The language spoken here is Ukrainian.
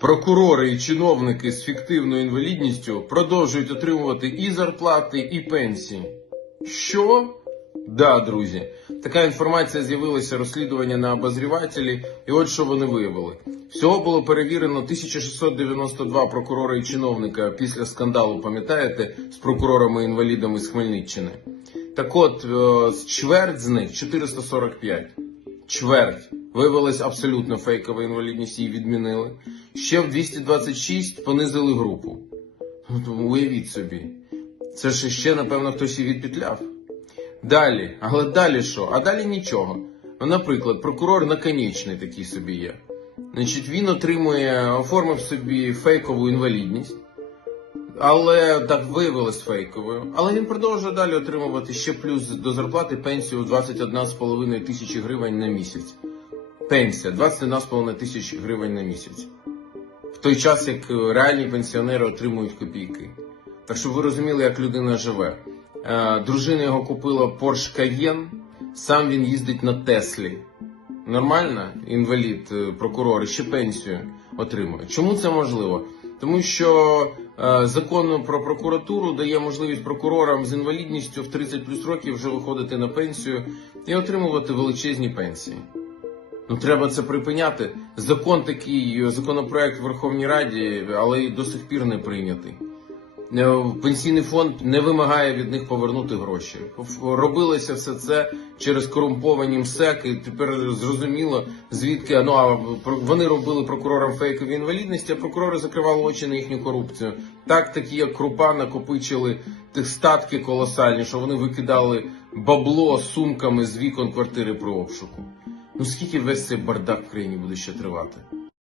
Прокурори і чиновники з фіктивною інвалідністю продовжують отримувати і зарплати, і пенсії. Що? Да, друзі, така інформація з'явилася розслідування на обозрівателі, і от що вони виявили. Всього було перевірено 1692 прокурори і чиновника після скандалу, пам'ятаєте, з прокурорами-інвалідами з Хмельниччини. Так от, е, з чверть з них 445. Чверть. Виявилась абсолютно фейкова інвалідність, її відмінили. Ще в 226 понизили групу. Ну, уявіть собі. Це ж ще, напевно, хтось і відпетляв. Далі, але далі що? А далі нічого. Ну, наприклад, прокурор наконечний такий собі є. Значить, він отримує, оформив собі фейкову інвалідність, але так виявилось фейковою. Але він продовжує далі отримувати ще плюс до зарплати пенсію в 21,5 тисячі гривень на місяць. Пенсія 21,5 тисяч гривень на місяць. В той час, як е, реальні пенсіонери отримують копійки. Так щоб ви розуміли, як людина живе. Е, Дружина його купила Porsche Cayenne, сам він їздить на Теслі. Нормально, інвалід, е, прокурор, ще пенсію отримує. Чому це можливо? Тому що закон про прокуратуру дає можливість прокурорам з інвалідністю в 30 плюс років вже виходити на пенсію і отримувати величезні пенсії. Ну треба це припиняти. Закон такий, е, законопроект в Верховній Раді, але й до сих пір не прийнятий. Е, Пенсійний фонд не вимагає від них повернути гроші. Робилося все це через корумповані МСЕК, і тепер зрозуміло, звідки ну, а вони робили прокурорам фейкові інвалідності, а прокурори закривали очі на їхню корупцію. Так такі, як Крупа, накопичили тих статки колосальні, що вони викидали бабло сумками з вікон квартири при обшуку. Ну скільки весь цей бардак в країні буде ще тривати?